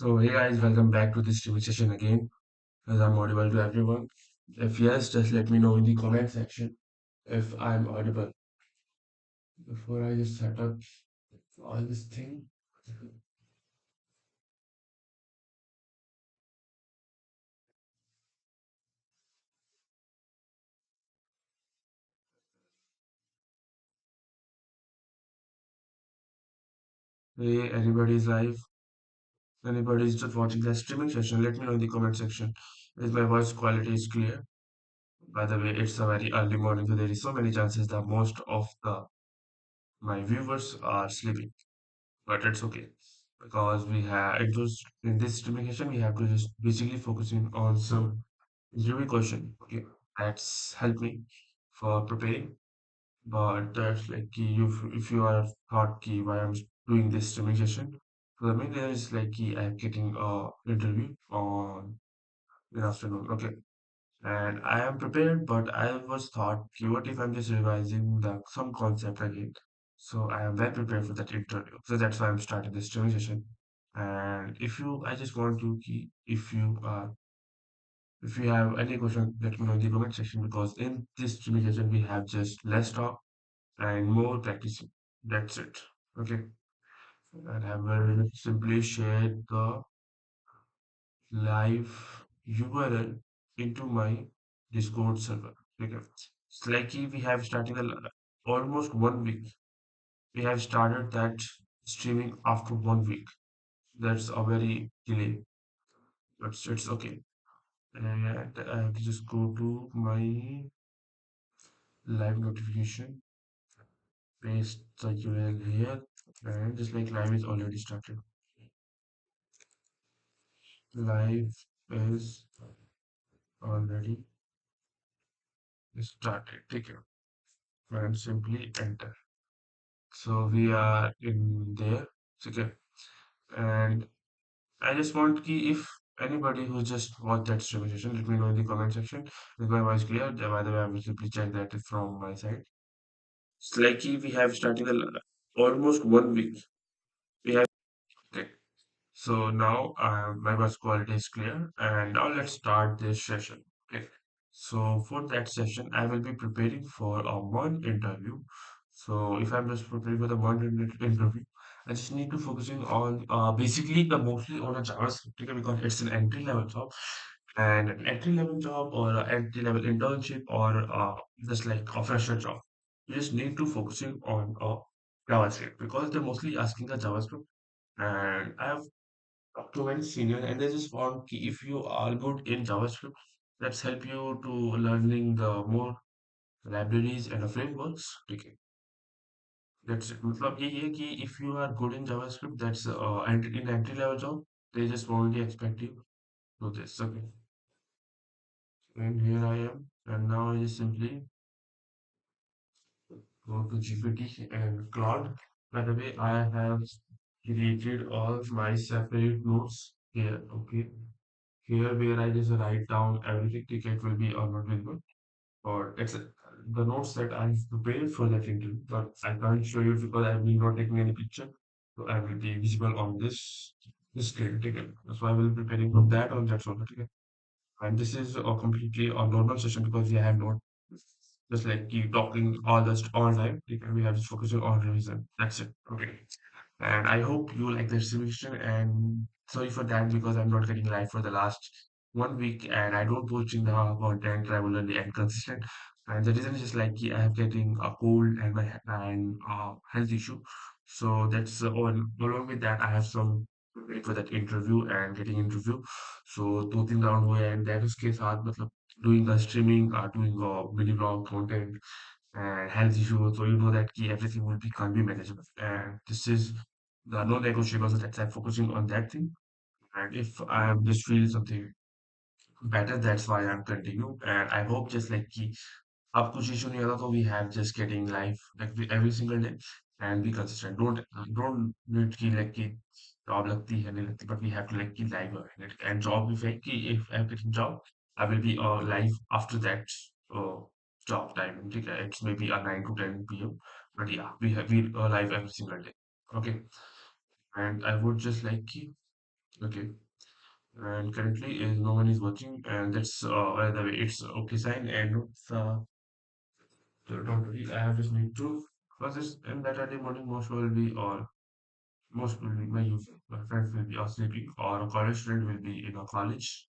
So, hey guys, welcome back to this streaming session again. As I'm audible to everyone. If yes, just let me know in the comment section if I'm audible. Before I just set up all this thing. Hey, everybody's live. Anybody's just watching the streaming session, let me know in the comment section. If my voice quality is clear. By the way, it's a very early morning, so there is so many chances that most of the my viewers are sleeping. But it's okay because we have it was in this streaming session we have to just basically focusing on some interview question. Okay, that's helped me for preparing. But that's like if you are thought key why I'm doing this streaming session. So the main reason is like I'm getting a interview on in afternoon. Okay, and I am prepared, but I was thought, what if I'm just revising the some concept again? So I am well prepared for that interview. So that's why I'm starting this training session. And I just want to key, if you have any question, let me know in the comment section because in this training session we have just less talk and more practicing. That's it. Okay. And I will simply share the live URL into my Discord server. Okay. It's like we have started almost 1 week. We have started that streaming after 1 week. That's a very delay, but it's okay. And I have to just go to my live notification, paste the URL here, and just like live is already started. Live is already started. Take care. And simply enter. So we are in there. Okay. And I just want key if anybody who just watched that streaming session, let me know in the comment section. Is my voice clear? By the way, I will simply check that from my side. It's like we have started almost 1 week. We have okay. So now my voice quality is clear, and now let's start this session. Okay. So for that session, I will be preparing for a one interview. So if I'm just preparing for the interview, I just need to focusing on basically the mostly on a JavaScript okay, because it's an entry level job, and an entry level job or an entry level internship or just like a fresher job. You just need to focusing on JavaScript because they're mostly asking the JavaScript, and I have up to very senior and they just want if you are good in JavaScript, let's help you to learning the more libraries and the frameworks. Okay, that's it. मतलब ये है कि if you are good in JavaScript, that's in entry level job, they just only expect you to this. Okay, and here I am, and now I just simply go to GPT and Claude. By the way, I have created all my separate notes here. Okay, here where I just write down everything. Ticket will be or not visible. Or it's the notes that I've prepared for that interview, but I can't show you because I've been not taking any picture. So I will be visible on this screen ticket. So I will be preparing from that on that sort of ticket. And this is a completely a normal session because we have not just like keep talking all time. We have just focusing on revision. That's it. Okay. And I hope you like the solution. And sorry for that because I'm not getting live for the last 1 week and I don't posting the content regularly and consistent. And the reason is just like I am getting a cold and my and health issue. So that's along with that I have some preparing for that interview and getting interview. So 2 3 round हुए and that उसके साथ मतलब doing the streaming, doing mini vlog content and health issues. So you know that key everything will be can't be manageable. And this is the non-negotiable. So that's I'm focusing on that thing. And if I am just feeling something better, that's why I'm continue. And I hope just like ki अब कुछ issue नहीं होता तो we have just getting live like every single day and be consistent. Don't need ki like ki job लगती है नहीं लगती but we have to like ki live and job if if I'm getting job I will be live after that uh, job time. ठीक है it's maybe a 9 to 10 p.m. but yeah we live every single day. Okay, and I would just like ki Okay. And currently no one is watching, and that's by the way, it's okay sign, and don't worry, I have just need to, because it's in that early morning, most will be my friends will be sleeping, or a college student will be in a college.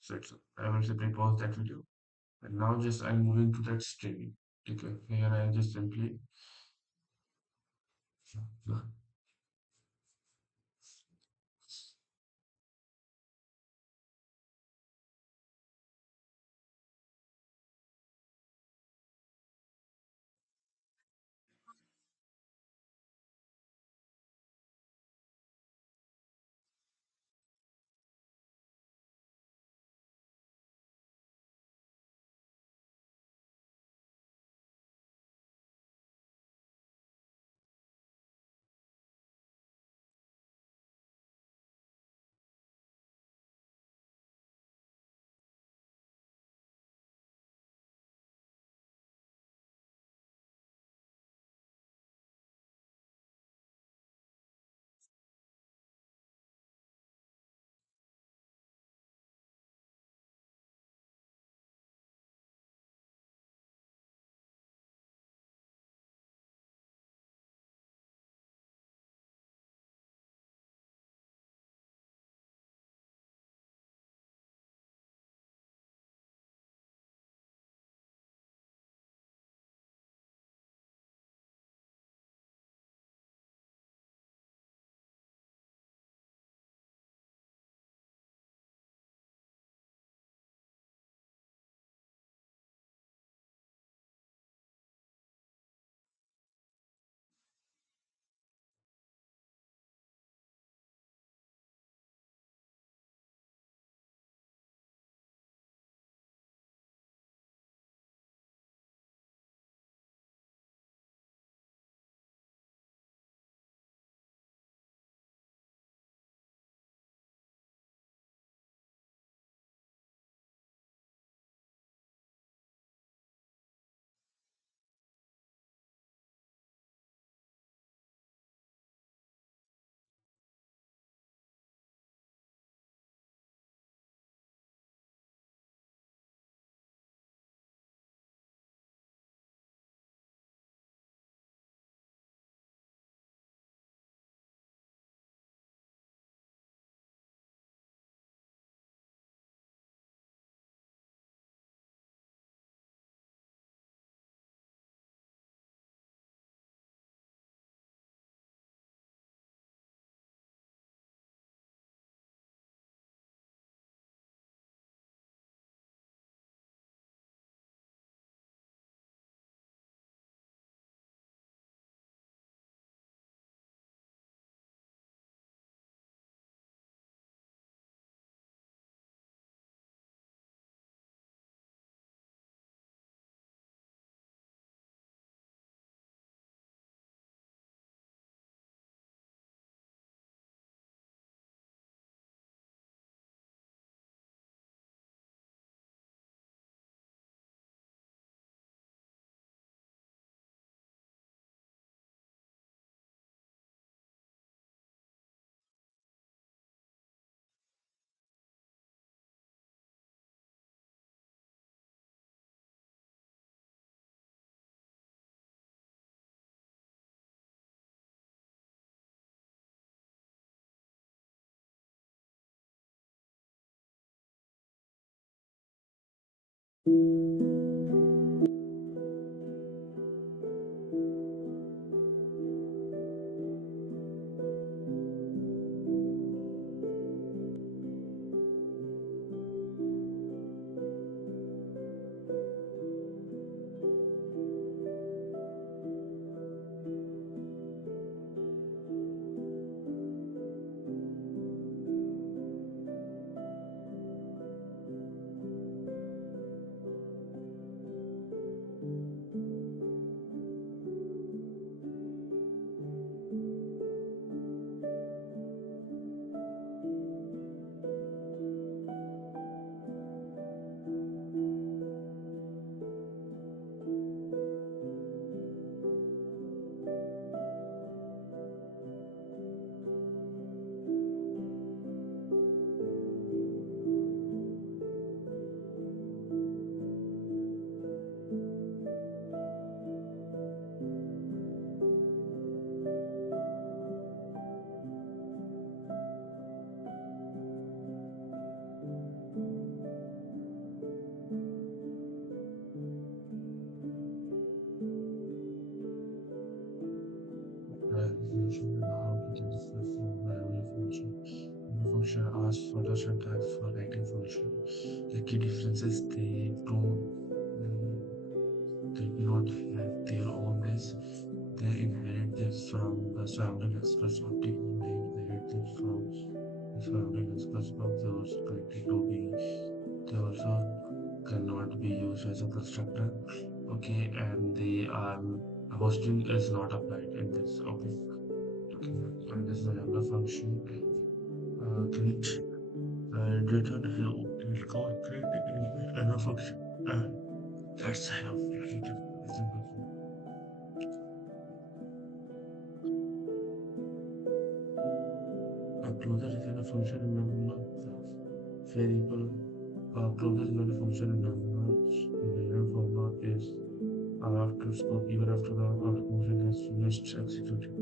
So I will simply pause that video. And now just I'm moving to that streaming. Okay, here I just simply for the syntax for writing function. The key difference is they do not have their own base. They inherit this from the surrounding express object, and they inherit this from the surrounding express of those 22B. They also cannot be used as a constructor. Okay, and they are hosting is not applied in this. Okay, okay, and this is the lambda function. Create and return hello. It is called create lambda function. And that's enough. A closure is a function in number variable. A closure is a function in number. The format is after scope even after the function has finished executing.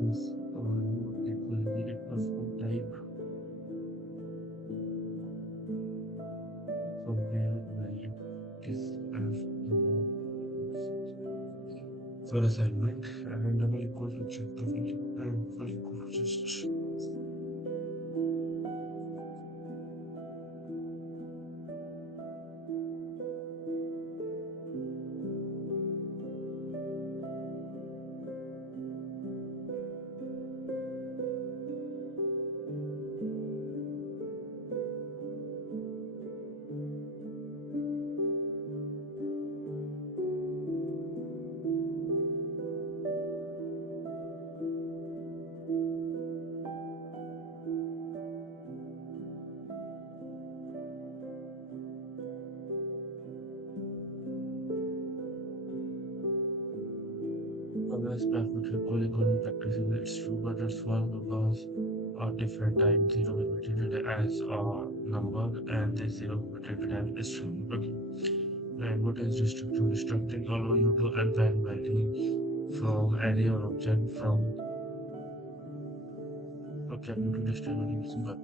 This it will be of type from where value is after for assignment and double equal to check the value and double equal to just progress practice equal practice it's true, but it's one because different time zero will be treated as a number and this zero will be treated as a string. Okay. And what is restricting? Restricting allow you to assign value from array or object from object to distributing symbol.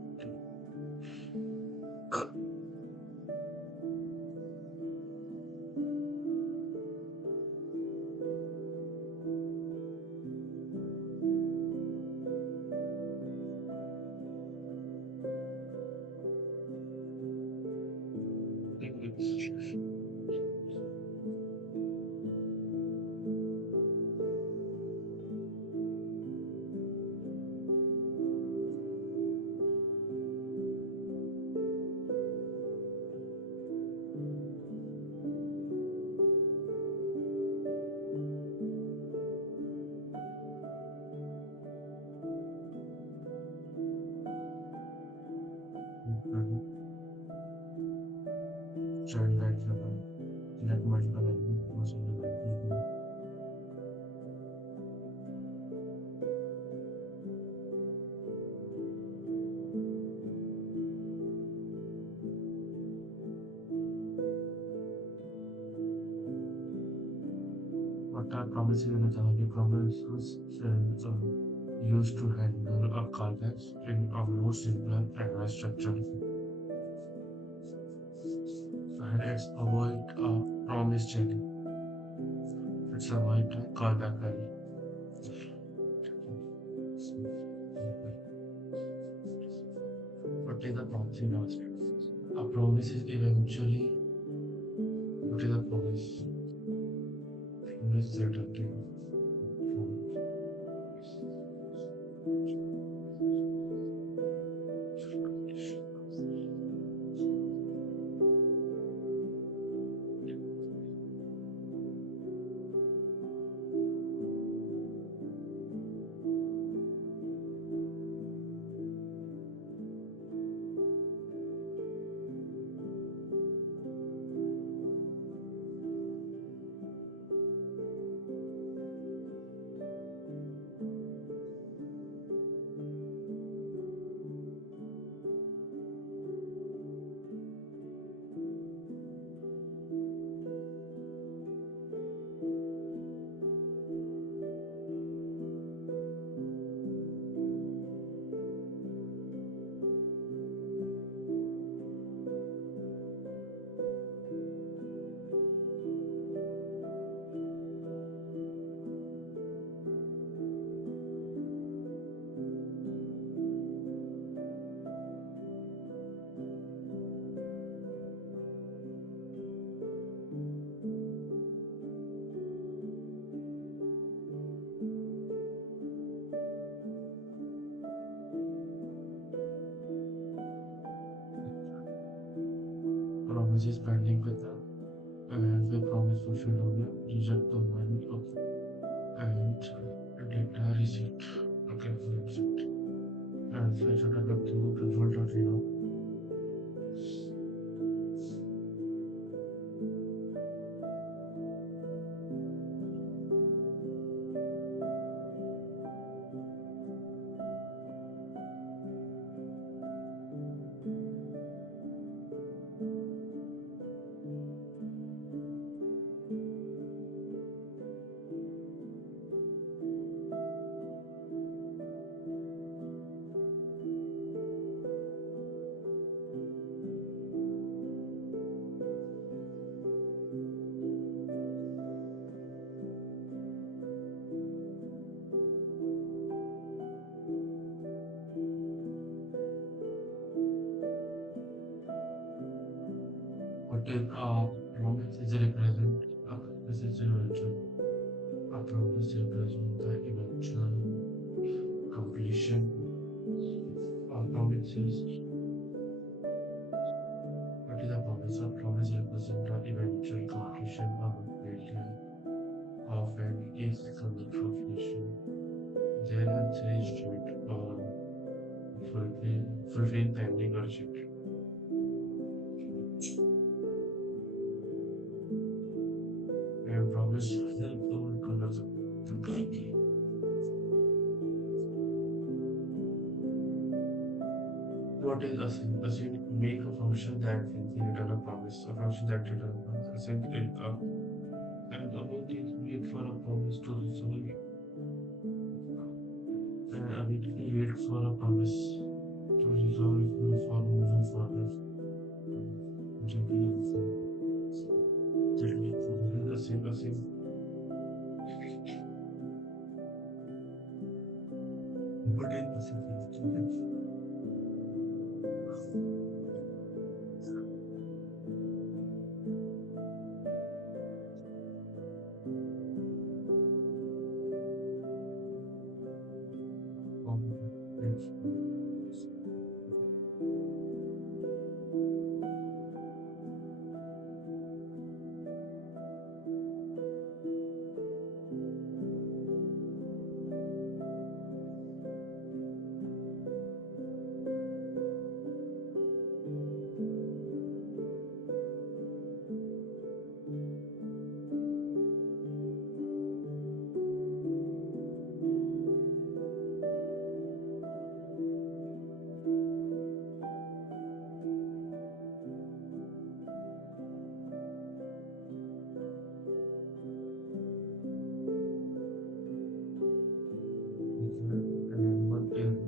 Join that let multiple element was in the library. What are promises in the Java promises used to handle a callbacks in a more simpler and structured and it's avoid promise checking. It's avoid callback value. What is the promise in JavaScript? A promise is eventually what is a promise? Promise certainty. promise is pending with them, and the promise fulfilled हो गया, reject the one, okay, and data receipt, okay, receipt, and fetch a data to result.zero. What is promise is represent this is eventual. A promise represent the eventual completion. A promise is what is a promise? A promise represent the eventual completion of a creation of an ethical profession. There are three straight fulfill pending or rejected. And promise help the colors. What is async? Async make a function that will return a promise. A function that return a promise. Async is and await is wait for a promise to resolve. And await wait for a promise to resolve for moving forward. Jumping async. What is async? And what is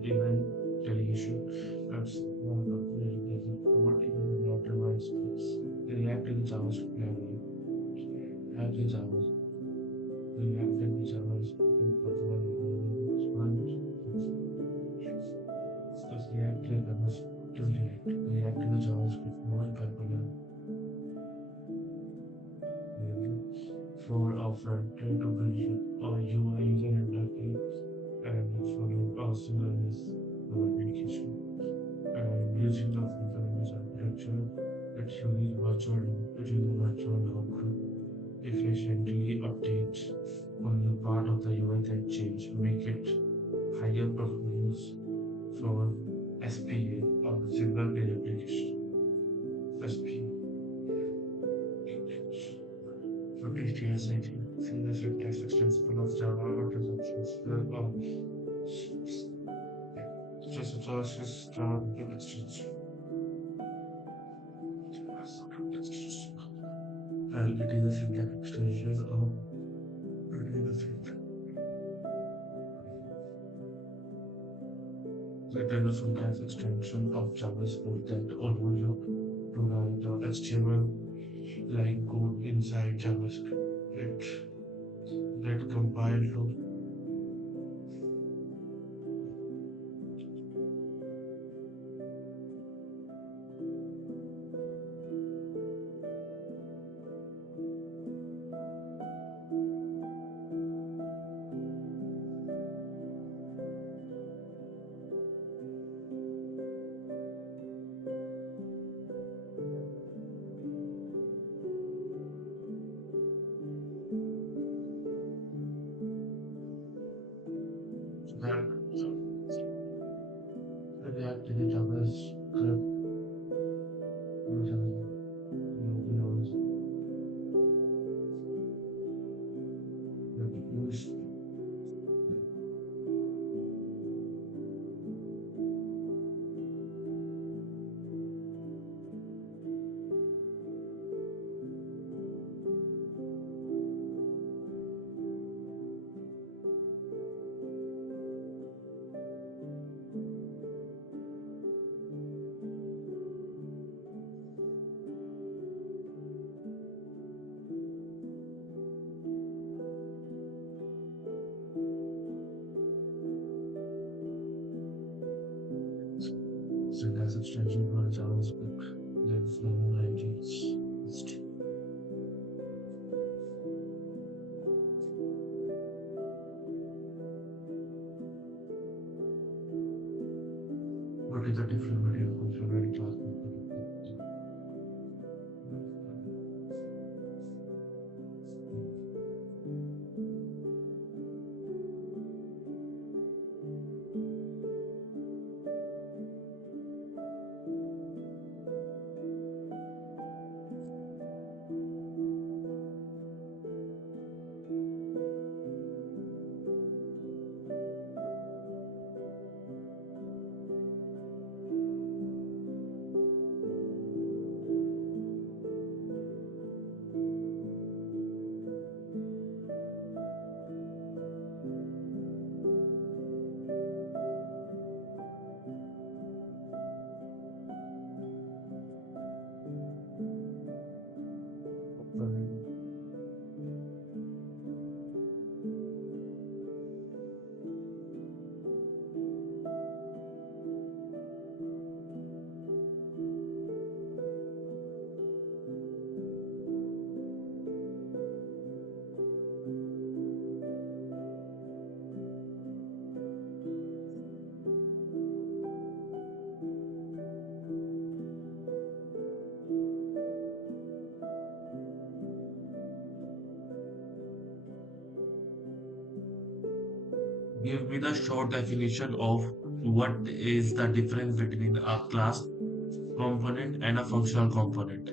event delegation? That's one of the reason. What even the optimized scripts? React in JavaScript library. React in JavaScript. React in JavaScript. Because React in JavaScript to React. React in JavaScript. More popular for our front-end to build or UI user interface and following asynchronous communication and using the synchronous architecture that uses virtual node efficiently update on the part of the UI that change, make it higher performance for SPA or single page application. SPA. For DSA, see the syntax extensible of Java or transactions. Just a process extension. And it is a syntax extension of it is a syntax extension of JavaScript that allows you to write HTML like code inside JavaScript. It that compile to syntax extension for JavaScript. That's the varieties. What is the difference between function and class? Give me the short definition of what is the difference between a class component and a functional component.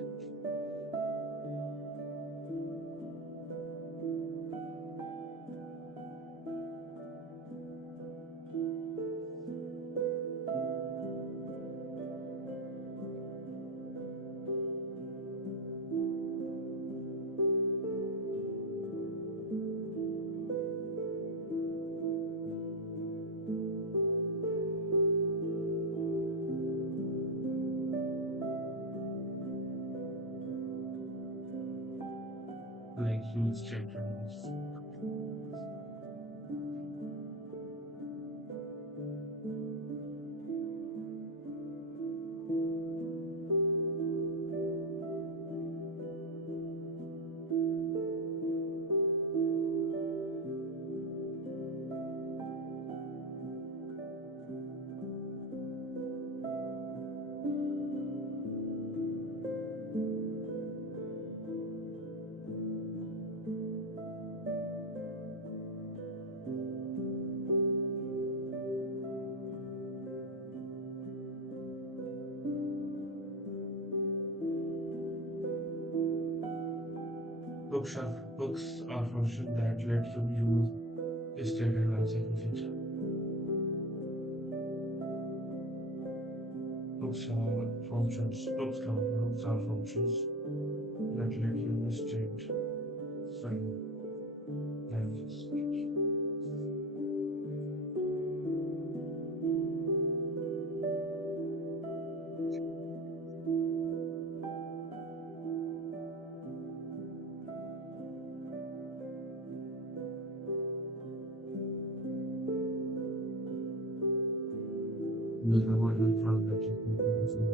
Like use statements. Hooks are functions that let you use stated lifecycle feature. Hooks are functions that let you use state certain lines. Use the word from that you can use in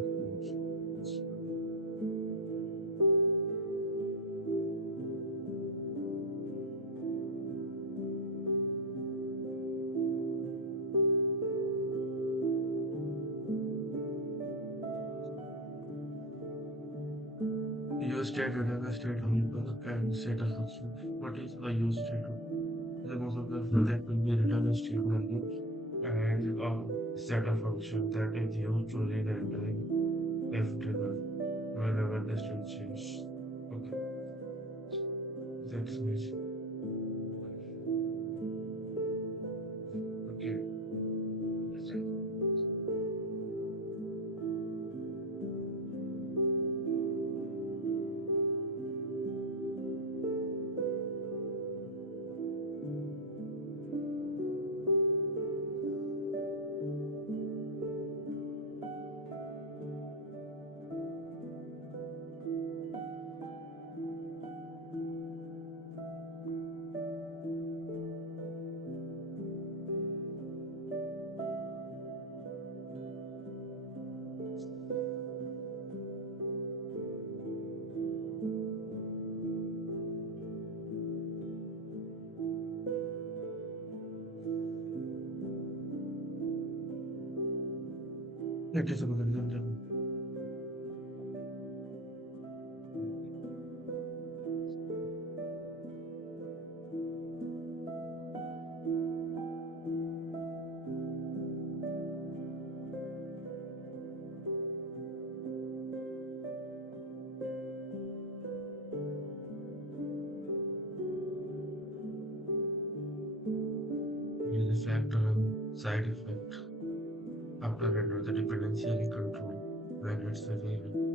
use state database state variable and set a function. What is a use state? The most of the that will be written as state value and set a function that is used to read entering if trigger whenever the state changes. Okay, that's nice. Okay. It is a factor and side effect after render the dependency control when it's available.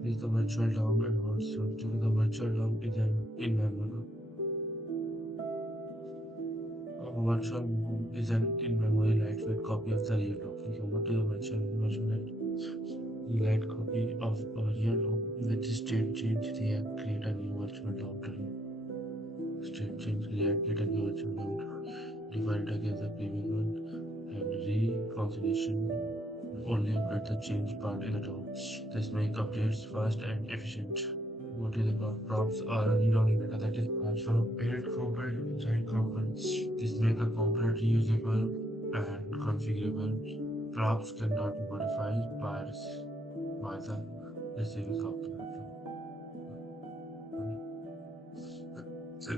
What is the virtual DOM and also to the virtual DOM is an in-memory. A virtual DOM is an in-memory lightweight copy of the real DOM. So what is a light copy of a real DOM with state change react create a new virtual DOM state change react create a new virtual DOM divide against the previous one and reconciliation only update the change part in the DOM. This make updates fast and efficient. What is about props are read-only data that is transfer of parent component to child components. This make a component reusable and configurable. Props cannot be modified by the receiving component. So,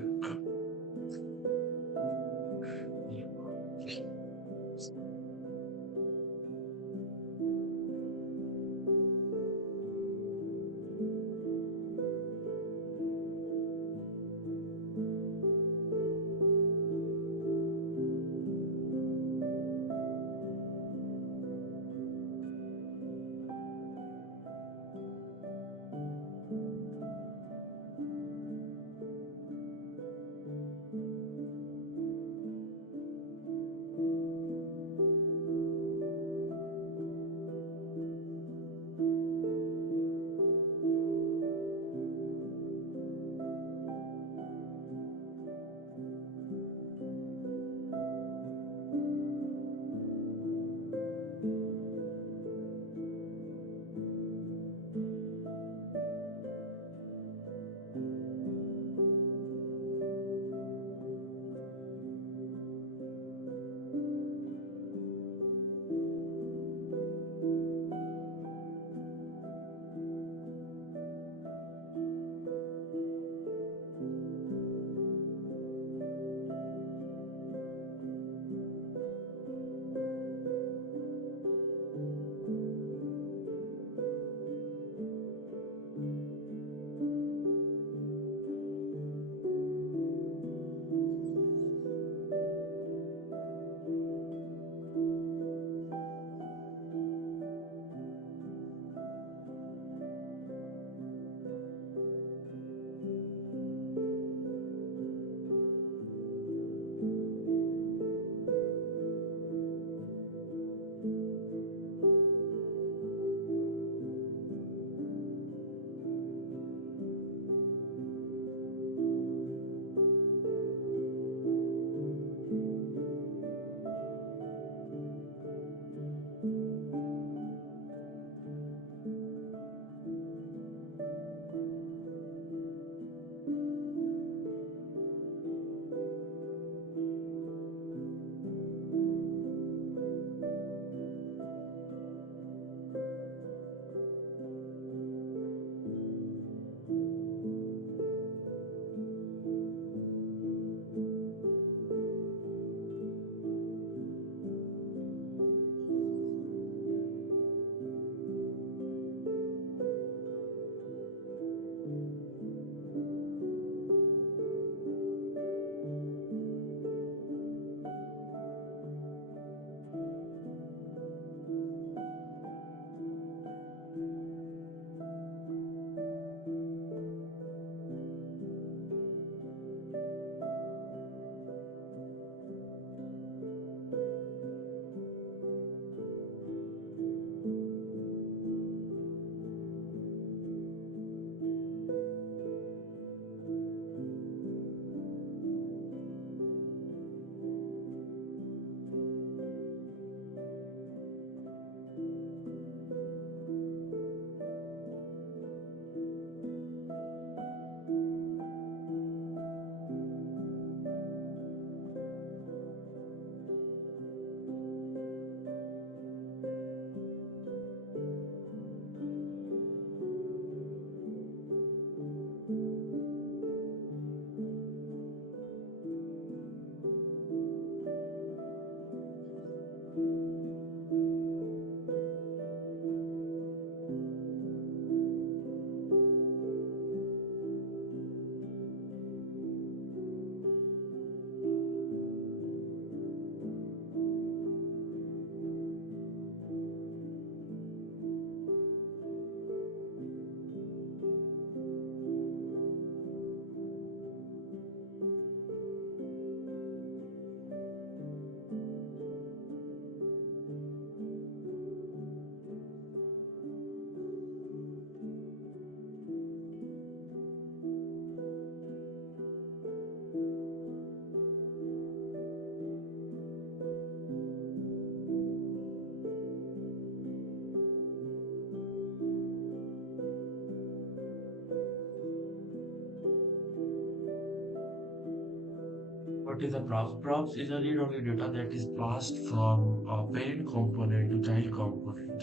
What is a props? Props is a read-only data that is passed from a parent component to child component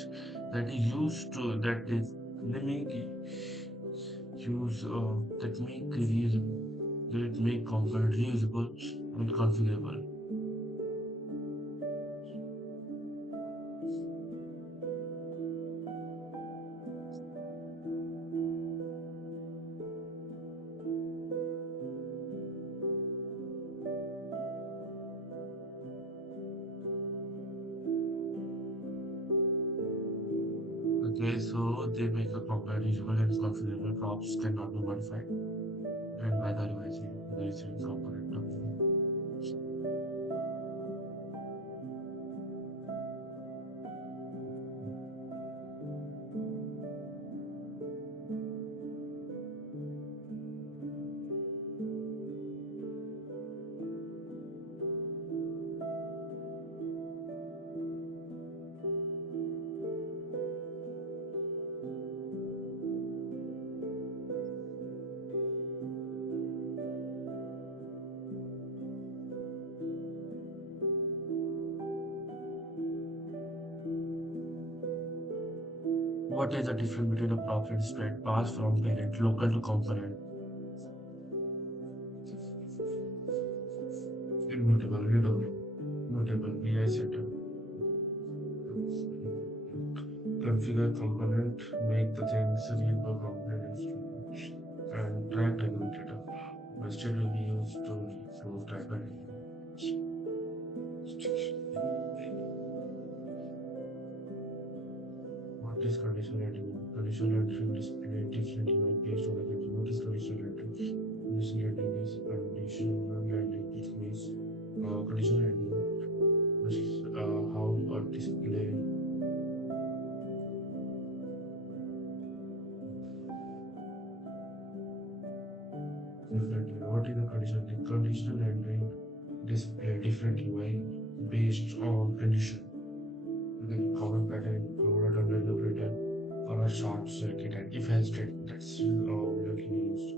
that is used to that is they make use that make reusable that make component reusable and configurable. Okay, so they make a component reusable and configurable. Props cannot be modified and by the receiving component. What is the difference between a prop and spread pass from parent local to component? Immutable, readable, mutable, BI setup. Configure component, make the things read per component and track dynamic data. Instead will be used to track dynamic. What is conditional entry? Conditional entry display different UI based on the condition. What is conditional entry? Conditional entry is conditional entry, which means conditional entry is how a display different. What is the conditional? The conditional entry display different UI based on condition. The common pattern included under the written or a short circuit and if else statement that's looking used.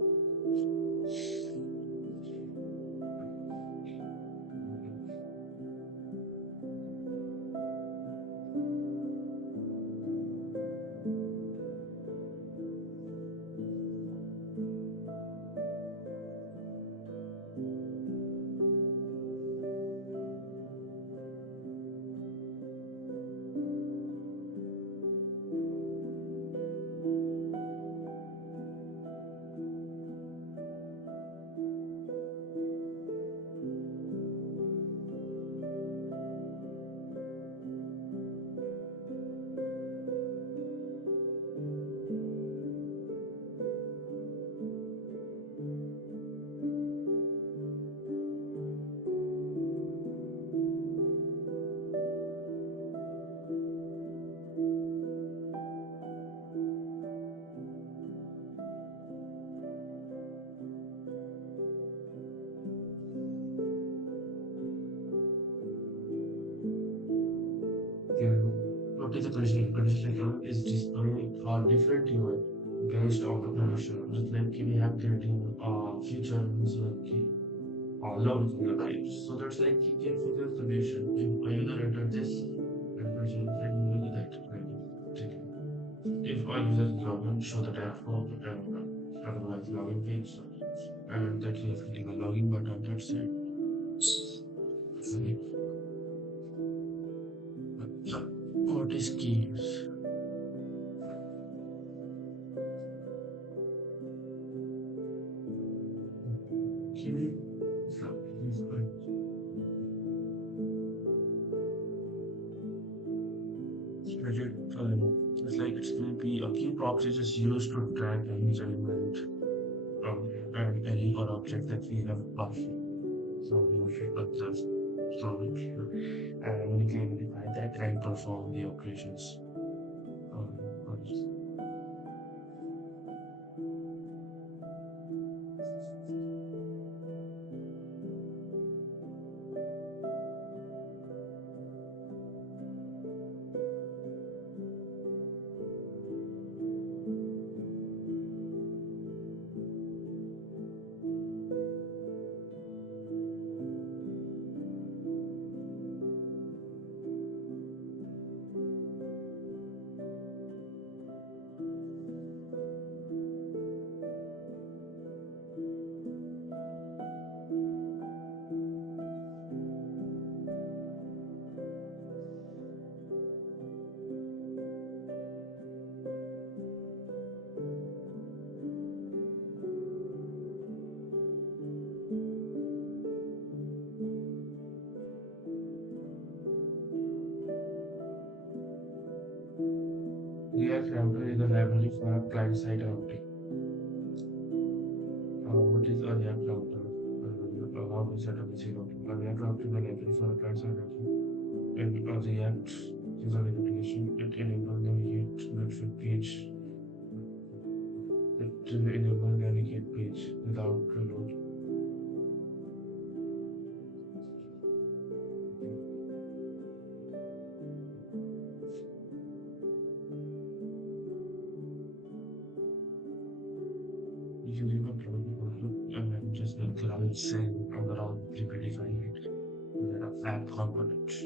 Can what is the condition? Condition is displaying a different UI based on the condition. Just like we have creating features like love in the page. So that's like you can figure the condition. If a user enter this and condition and you will that like if a user is login, show the dashboard and otherwise login page and that you have clicking a login button. That's it. What is keys? Key is spread it's like it's going to be a key proxy is just used to track any element and any or object that we have passed. So we should put the storage and we can identify that and perform the operations. Um, React Router is a library for client-side routing. What is a React Router? How to set up a C routing? A React Router is a library for client-side routing. And React is a regulation. It enables navigate Netflix page. It enables navigate page without reload. Using a cloud and just the cloud saying around predefined it. There are app components.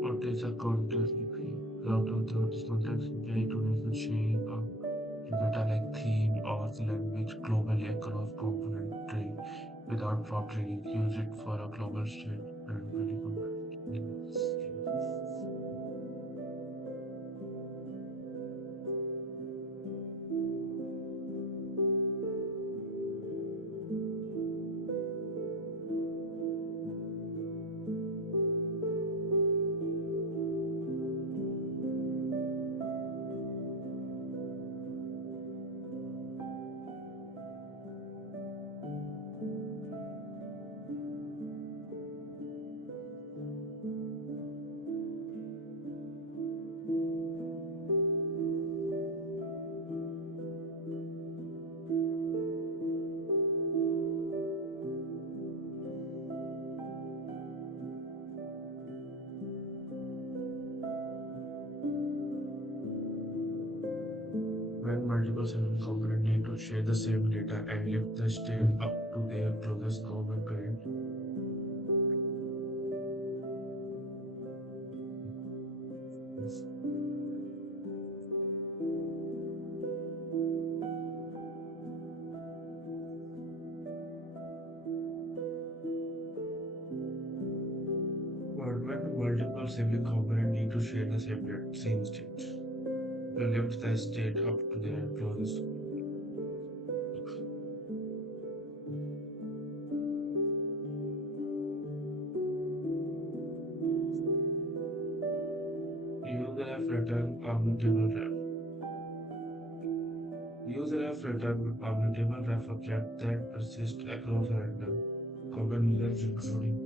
What is a context API? Out of this context API to use the shape of data like theme or the language globally across component tree without properly use it for a global state and very good. When multiple server components need to share the same data and lift the state up to their closest common parent. But when multiple sibling components need to share the same state, they lift the state up to their closest. User have written commutable ref. User have written commutable ref object that persists across random common users including